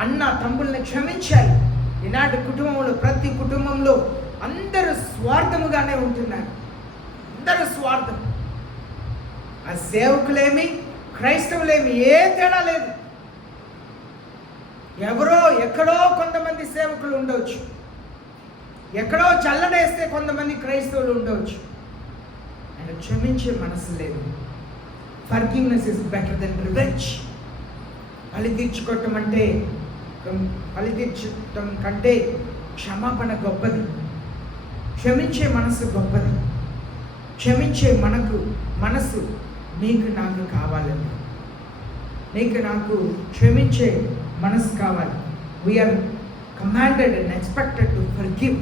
అన్న తమ్ముళ్ళని క్షమించాలి. ఈనాటి కుటుంబంలో, ప్రతి కుటుంబంలో అందరూ స్వార్థముగానే ఉంటున్నారు. అందరూ స్వార్థం. ఆ సేవకులేమి, క్రైస్తవులేమి ఏ తేడా లేదు. ఎవరో ఎక్కడో కొంతమంది సేవకులు ఉండవచ్చు, ఎక్కడో చల్లడేస్తే కొంతమంది క్రైస్తవులు ఉండవచ్చు. ఆయన క్షమించే మనసు లేదు. Forgiveness is better than revenge. బలి తీర్చటం కంటే క్షమాపణ గొప్పది. క్షమించే మనసు గొప్పది. క్షమించే మనసు నీకు నాకు కావాలండి. నీకు నాకు క్షమించే మనసు కావాలి. We are commanded and expected to forgive.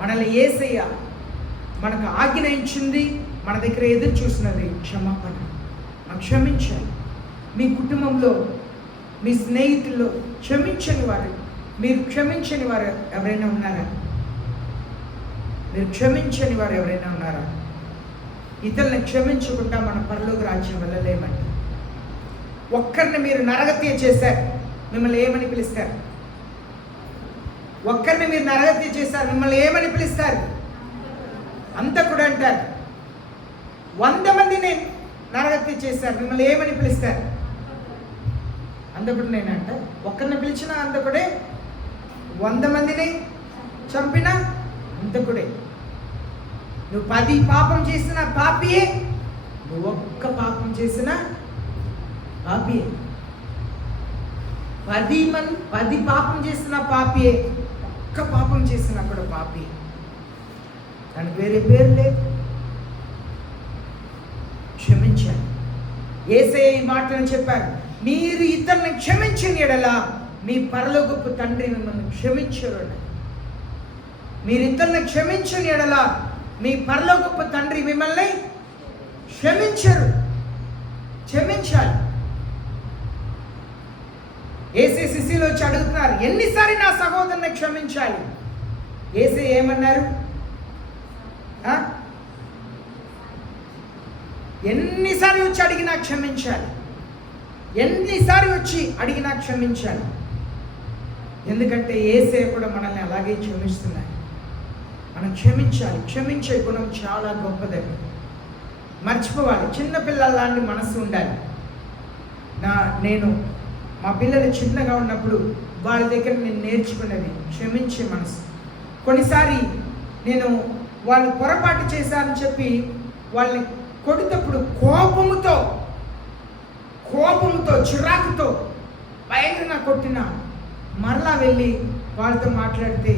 మనల్ని యేసయ్య మనకు ఆజ్ఞయించింది, మన దగ్గర ఎదురు చూసినది క్షమాపణ. మనం క్షమించాలి. మీ కుటుంబంలో, మీ స్నేహితుల్లో మీరు క్షమించని వారు ఎవరైనా ఉన్నారా? ఇతరులను క్షమించకుండా మన పరలోక రాజ్యం వెళ్ళలేమండి. ఒక్కరిని మీరు నరహత్య చేశారు, మిమ్మల్ని ఏమని పిలుస్తారు? ఒక్కరిని మీరు నరహత్య చేశారు, మిమ్మల్ని ఏమని పిలుస్తారు? అంతకుడు అంటారు. 100 మందిని నరహత్య చేశారు, మిమ్మల్ని ఏమని పిలుస్తారు? అంతకుడు నేనంట. ఒక్కరిని పిలిచిన అంతకుడే, 100 మందిని చంపిన అంతకుడే. నువ్వు 10 పాపం చేసిన పాపియే, నువ్వు ఒక్క పాపం చేసిన పాపియే. 10 పాపం చేసిన పాపియే, ఒక్క పాపం చేసిన కూడా పాపి. దానికి వేరే పేరు లేదు. క్షమించాలి. యేసయ్య ఈ మాటలను చెప్పారు, మీరు ఇతరులను క్షమించని యెడల మీ పరలోకపు తండ్రి మిమ్మల్ని క్షమించరు. మీరు ఇతరులను క్షమించని యెడల మీ పరలోకపు తండ్రి మిమ్మల్ని క్షమించాలి. యేసే శిష్యులు వచ్చి అడుగుతున్నారు, ఎన్నిసార్లు నా సహోదరుని క్షమించాలి? యేసే ఏమన్నారు? ఎన్నిసార్లు వచ్చి అడిగినా క్షమించాలి. ఎన్నిసార్లు వచ్చి అడిగినా క్షమించాలి. ఎందుకంటే యేసే కూడా మనల్ని అలాగే క్షమిస్తున్నాయి. మనం క్షమించాలి. క్షమించే గుణం చాలా గొప్పదని మర్చిపోవాలి. చిన్నపిల్లలాంటి మనసు ఉండాలి. మా పిల్లలు చిన్నగా ఉన్నప్పుడు వాళ్ళ దగ్గర నేను నేర్చుకున్నది క్షమించే మనసు. కొన్నిసారి నేను వాళ్ళు పొరపాటు చేశారని చెప్పి వాళ్ళని కొడుతప్పుడు కోపముతో చిరాకుతో భయంకరంగా కొట్టిన మరలా వెళ్ళి వాళ్ళతో మాట్లాడితే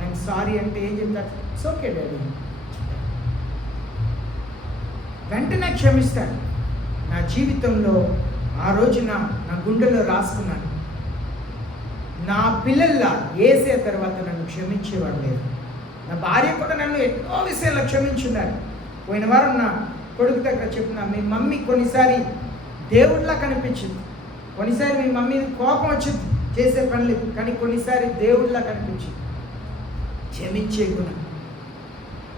ఐఎమ్ సారీ అంటే ఏం చెప్తారు? ఇట్స్ ఓకే డాడీ, వెంటనే క్షమిస్తాను. నా జీవితంలో ఆ రోజున నా గుండెలో రాసుకున్నాను, నా పిల్లల్లా ఏసే తర్వాత నన్ను క్షమించేవాడు లేదు. నా భార్య కూడా నన్ను ఎన్నో విషయాల్లో క్షమించున్నారు. పోయిన వారం నా కొడుకు దగ్గర చెప్పిన, మీ మమ్మీ కొన్నిసారి దేవుడిలా కనిపించింది, కొన్నిసారి మీ మమ్మీ కోపం వచ్చింది చేసే పనులు, కానీ కొన్నిసారి దేవుడిలా కనిపించింది. క్షమించే గుణం,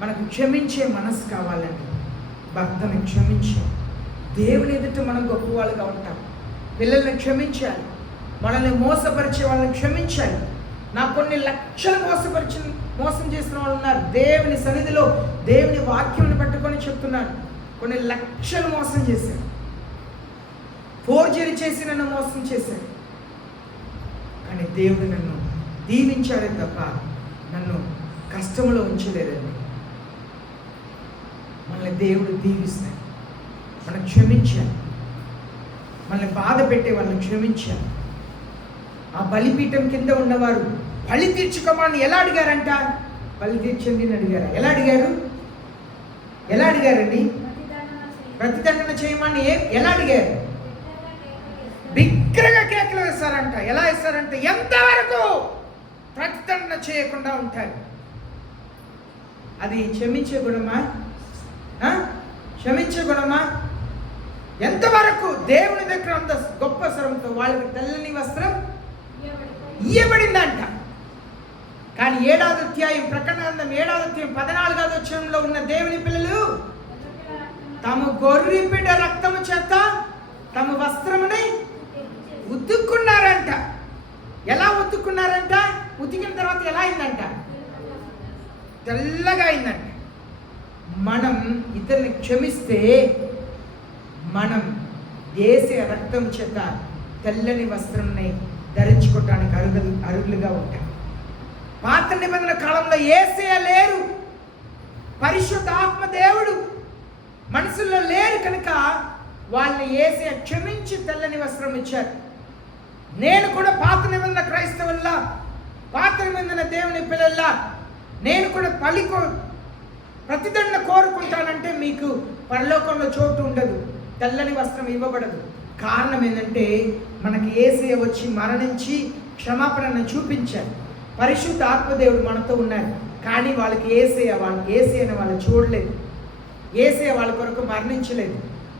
మనకు క్షమించే మనసు కావాలండి. భర్తను క్షమించాలి, దేవుని ఎదుట మనం గొప్పవాళ్ళుగా ఉంటాం. పిల్లల్ని క్షమించాలి, మనల్ని మోసపరిచే వాళ్ళని క్షమించాలి. నాకు కొన్ని లక్షలు మోసం చేసిన వాళ్ళు ఉన్నారు. దేవుని సన్నిధిలో దేవుని వాక్యం పట్టుకొని చెప్తున్నాను, కొన్ని లక్షలు మోసం చేశారు, ఫోర్జరీ చేసి నన్ను మోసం చేశారు. కానీ దేవుడు నన్ను దీవించాడే తప్ప నన్ను కష్టంలో ఉంచలేదండి. మనల్ని దేవుడు దీవిస్తాడు. మనం క్షమించాలి, మనల్ని బాధ పెట్టే వాళ్ళని క్షమించాలి. ఆ బలిపీఠం కింద ఉన్నవారు బలి తీర్చుకోమని ఎలా అడిగారంట? బలి తీర్చండి అని అడిగారు. ఎలా అడిగారండి? ప్రతిదండన చేయమని ఎలా అడిగారు? బిగ్గరగా కేకలు వేస్తారంట. ఎలా వేస్తారంటే, ఎంతవరకు ప్రతిదండన చేయకుండా ఉంటారు. అది క్షమించే గుణమా? క్షమించే గుణమా? ఎంతవరకు? దేవుని దగ్గర అంత గొప్ప స్వరంతో వాళ్ళకి తెల్లని వస్త్రం ఇయ్యబడిందంట. కానీ 7వ అధ్యాయం ప్రకటన గ్రంథం 7వ అధ్యాయం 14వ వచనంలో ఉన్న దేవుని పిల్లలు తమ గొర్రె బిడ్డ రక్తము చేత తమ వస్త్రముని ఉతుక్కున్నారంట. ఎలా ఉతుక్కున్నారంట? ఉతికిన తర్వాత ఎలా అయిందంట? తెల్లగా అయిందంట. మనం ఇతరుని క్షమిస్తే మనం యేసే రక్తం చేత తెల్లని వస్త్రంని ధరించుకోవటానికి అర్హులుగా ఉంటాం. పాత నిబంధన కాలంలో యేసే లేరు, పరిశుద్ధ ఆత్మ దేవుడు మనసులో లేరు కనుక వాళ్ళని యేసే క్షమించి తెల్లని వస్త్రం ఇచ్చారు. నేను కూడా పాత నిబంధన క్రైస్తవుల్లా, పాత నిబంధన దేవుని పిల్లల్లా నేను కూడా ప్రతిదండన కోరుకుంటానంటే మీకు పరలోకంలో చోటు ఉండదు, తెల్లని వస్త్రం ఇవ్వబడదు. కారణం ఏంటంటే మనకి యేసయ్య వచ్చి మరణించి క్షమాపణను చూపించారు. పరిశుద్ధ ఆత్మదేవుడు మనతో ఉన్నారు. కానీ వాళ్ళకి యేసయ్యను వాళ్ళు చూడలేదు, యేసయ్య వాళ్ళ కొరకు మరణించలేదు.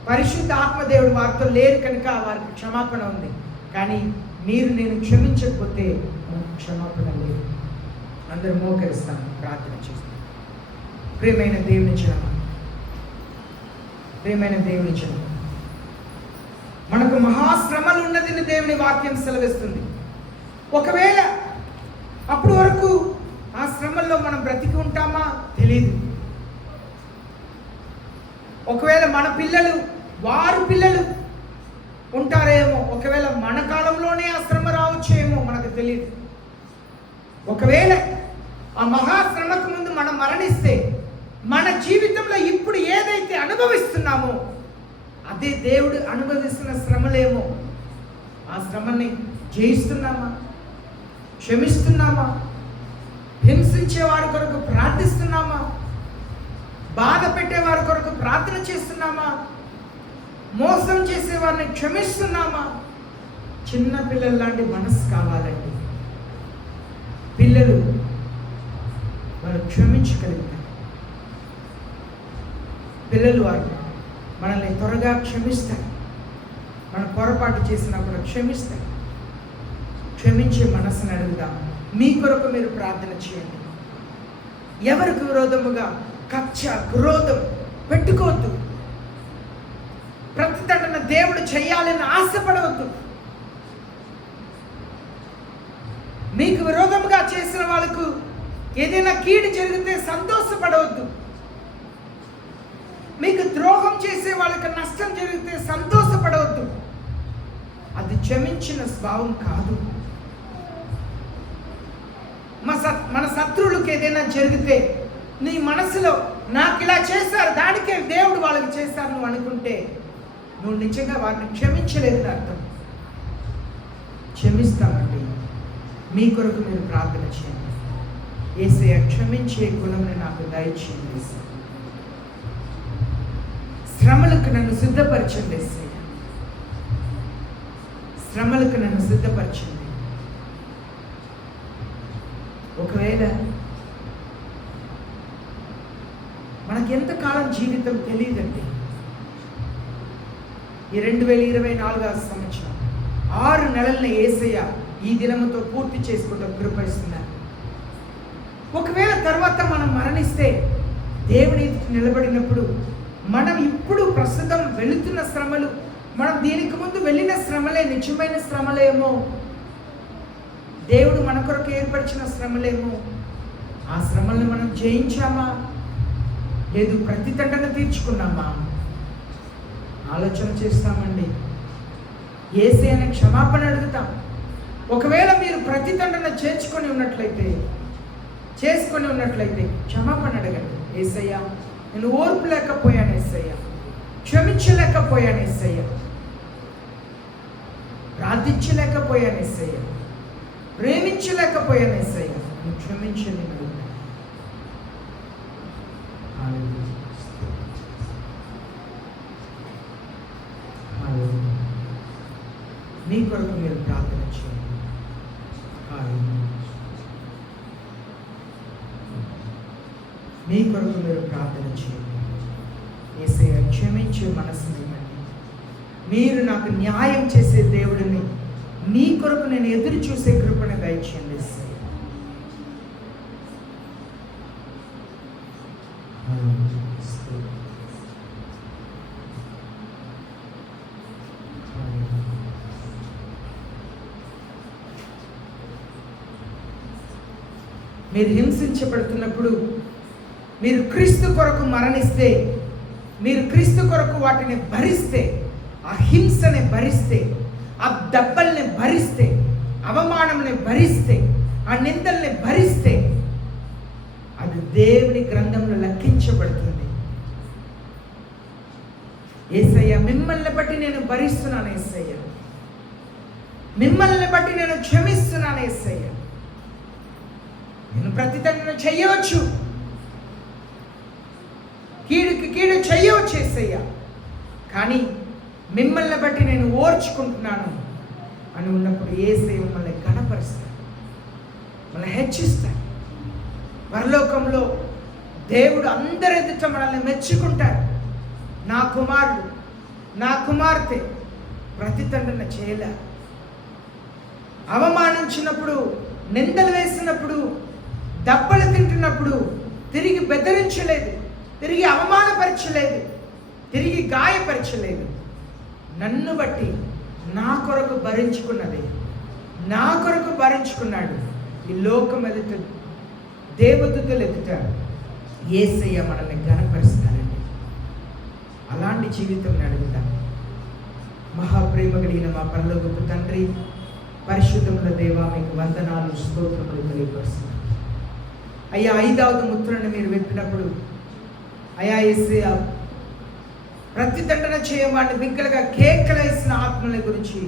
పరిశుద్ధ ఆత్మదేవుడు వారితో లేరు కనుక వారికి క్షమాపణ ఉంది. కానీ మీరు నేను క్షమించకపోతే మనకు క్షమాపణ లేదు. అందరూ మోకరిస్తాం, ప్రార్థన చేస్తాం. ప్రియమైన దేవుని జనం, మనకు మహాశ్రమలు ఉన్నదని దేవుని వాక్యం సెలవిస్తుంది. ఒకవేళ అప్పటి వరకు ఆ శ్రమల్లో మనం బ్రతికి ఉంటామా తెలియదు. ఒకవేళ మన పిల్లలు వారి పిల్లలు ఉంటారేమో, ఒకవేళ మన కాలంలోనే ఆ శ్రమ రావచ్చేమో మనకు తెలియదు. ఒకవేళ ఆ మహాశ్రమకు ముందు మనం మరణిస్తే మన జీవితంలో ఇప్పుడు ఏదైతే అనుభవిస్తున్నామో అదే దేవుడు అనుభవిస్తున్న శ్రమలేమో. ఆ శ్రమని జయిస్తున్నామా? క్షమిస్తున్నామా? హింసించే వారి కొరకు ప్రార్థిస్తున్నామా? బాధ పెట్టే వారి కొరకు ప్రార్థన చేస్తున్నామా? మోసం చేసే వారిని క్షమిస్తున్నామా? చిన్న పిల్లల లాంటి మనసు కావాలండి. పిల్లలు వాళ్ళు క్షమించగలుగుతారు. పిల్లలు వారు మనల్ని త్వరగా క్షమిస్తారు. మనం పొరపాటు చేసినప్పుడు క్షమిస్తారు. క్షమించే మనసుని అడుగుదాం. మీ కొరకు మీరు ప్రార్థన చేయండి. ఎవరికి విరోధముగా కక్ష క్రోధం పెట్టుకోవద్దు. ప్రతిదండన దేవుడు చేయాలని ఆశపడవద్దు. మీకు విరోధముగా చేసిన వాళ్ళకు ఏదైనా కీడు జరిగితే సంతోషపడవద్దు. మీకు ద్రోహం చేసే వాళ్ళకి నష్టం జరిగితే సంతోషపడవద్దు. అది క్షమించిన స్వభావం కాదు. మన శత్రువులకు ఏదైనా జరిగితే నీ మనసులో నాకు ఇలా చేశారు, దానికే దేవుడు వాళ్ళకి చేశారు నువ్వు అనుకుంటే నువ్వు నిజంగా వారిని క్షమించలేదని అర్థం. క్షమిస్తామండి. మీ కొరకు మీరు ప్రార్థన చేయండి. యేసయ్య క్షమించే గుణంని నాకు దయచేయండి. శ్రమలకు నన్ను సిద్ధపరచండి. యేసయ్య శ్రమలకు నన్ను సిద్ధపరచండి. ఒకవేళ మనకి ఎంతకాలం జీవితం తెలియదండి. ఈ 2024 సంవత్సరం 6 నెలల్ని యేసయ్య ఈ దినముతో పూర్తి చేసుకుంటూ కృపరిస్తున్నారు. ఒకవేళ తర్వాత మనం మరణిస్తే దేవుని ఎదుట నిలబడినప్పుడు మనం ఇప్పుడు ప్రస్తుతం వెళుతున్న శ్రమలు, మనం దీనికి ముందు వెళ్ళిన శ్రమలే నిజమైన శ్రమలేమో, దేవుడు మన కొరకు ఏర్పరిచిన శ్రమలేమో, ఆ శ్రమల్ని మనం జయించామా లేదు ప్రతిదండన తీర్చుకున్నామా ఆలోచన చేస్తామండి. యేసయ్యని క్షమాపణ అడుగుతాం. ఒకవేళ మీరు ప్రతిదండన చేసుకొని ఉన్నట్లయితే క్షమాపణ అడగండి. యేసయ్య నేను ఓర్పు లేకపోయాను, యేసయ్య క్షమించలేకపోయాను, యేసయ్య ప్రార్థించలేకపోయాను, యేసయ్య ప్రేమించలేకపోయాను, యేసయ్య నువ్వు క్షమించండి. మీ కొరకు మీరు ప్రార్థన చేయండి. మీ కొరకు మీరు ప్రార్థన చేయండి. యేసయ్య క్షమించే మనసుని ఇవ్వండి. మీరు నాకు న్యాయం చేసే దేవుడిని, మీ కొరకు నేను ఎదురు చూసే కృపను దయచేయండి. యేసయ్య మీరు హింసించబడుతున్నప్పుడు, మీరు క్రీస్తు కొరకు మరణిస్తే, మీరు క్రీస్తు కొరకు వాటిని భరిస్తే, ఆ హింసని భరిస్తే, ఆ దెబ్బల్ని భరిస్తే, అవమానంని భరిస్తే, ఆ నిందల్ని భరిస్తే అది దేవుని గ్రంథంలో లెక్కించబడుతుంది. యేసయ్య మిమ్మల్ని బట్టి నేను భరిస్తున్నాను, యేసయ్య మిమ్మల్ని బట్టి నేను క్షమిస్తున్నాను, యేసయ్య నేను ప్రతిదండన చెయ్యవచ్చు, కీడుకి కీడు చెయ్యవచ్చు యేసయ్య, కానీ మిమ్మల్ని బట్టి నేను ఓర్చుకుంటున్నాను అని ఉన్నప్పుడు యేసయ్య మిమ్మల్ని ఘనపరుస్తాడు, మిమ్మల్ని హెచ్చిస్తాడు. పరలోకంలో దేవుడు అందరి ఎదుట మనల్ని మెచ్చుకుంటాడు. నా కుమారుడు, నా కుమార్తె ప్రతిదండన చేయలే, అవమానించినప్పుడు, నిందలు వేసినప్పుడు, దెబ్బలు తింటున్నప్పుడు తిరిగి బెదిరించలేదు, తిరిగి అవమానపరచలేదు, తిరిగి గాయపరచలేదు. నన్ను బట్టి నా కొరకు భరించుకున్నది, నా కొరకు భరించుకున్నాడు. ఈ లోకం ఎదుట, దేవదూతలు ఎదుట యేసయ్య మనల్ని ఘనపరుస్తానండి. అలాంటి జీవితం అడుగుతాం. మహాప్రేమ కలిగిన మా పరలోకపు తండ్రి, పరిశుద్ధముల దేవా, మీకు వందనాలు, స్తోత్రములు తెలియపరుస్తున్నాను. అయ్యా, 5వ ముద్రను మీరు విప్పినప్పుడు అయ్యా యేసయ్య ప్రతిదండన చేయవాడిని బిగ్గరగా కేకలేసిన ఆత్మల గురించి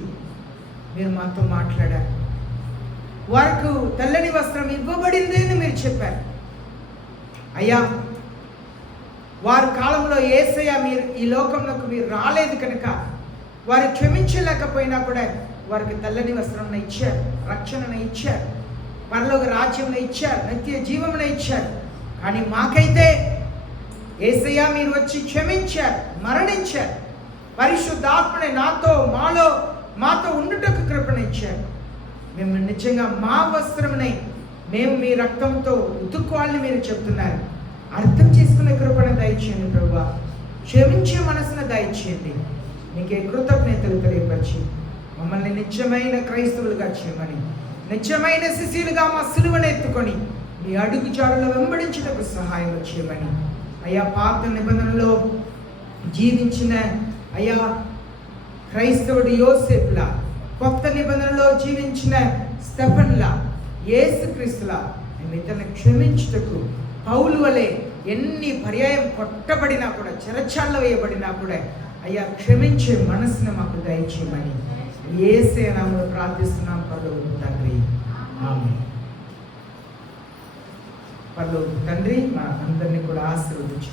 మీరు మాతో మాట్లాడారు. వారికి తెల్లని వస్త్రం ఇవ్వబడింది అని మీరు చెప్పారు. అయ్యా, వారి కాలంలో యేసయ్య మీరు ఈ లోకంలోకి మీరు రాలేదు కనుక వారు క్షమించలేకపోయినా కూడా వారికి తెల్లని వస్త్రం ఇచ్చారు, రక్షణను ఇచ్చారు, పరలోక రాజ్యం ఇచ్చారు, నిత్య జీవమును ఇచ్చారు. కానీ మాకైతే యేసయ్య మీరు వచ్చి క్షమించారు, మరణించారు, పరిశుద్ధాత్మని మాతో ఉండుటకు కృపణిచ్చారు. మేము నిజంగా మా వస్త్రమునై మేము మీ రక్తంతో ఉతుక్కోవాలని మీరు చెప్తున్నారు. అర్థం చేసుకునే కృపణ దయచేయండి ప్రభువా. క్షమించే మనసును దయచేయండి. మీకే కృతజ్ఞతలు తెలియపరిచి మమ్మల్ని నిజమైన క్రైస్తవులుగా చేయమని, నిజమైన శిశులుగా మా సిలువను ఎత్తుకొని మీ అడుగు జాడలో వెంబడించుటకు సహాయం చేయమని, అయ్యా పాత నిబంధనలో జీవించిన అయ్యా క్రైస్తవుడు యోసేపులా, కొత్త నిబంధనలో జీవించిన స్టెఫన్లా, యేసుక్రీస్తులా మేము ఇతన్ని క్షమించుటకు పౌలు వలె ఎన్ని పర్యాయం కొట్టబడినా కూడా, చెరచాల్లో వేయబడినా కూడా అయ్యా క్షమించే మనసును మాకు దయచేయమని యేసే నామములో ప్రార్థిస్తున్నాం పరలోకపు తండ్రి. ఆమేన్. పరలోకపు తండ్రి మా అందరినీ కూడా ఆశీర్వదించు.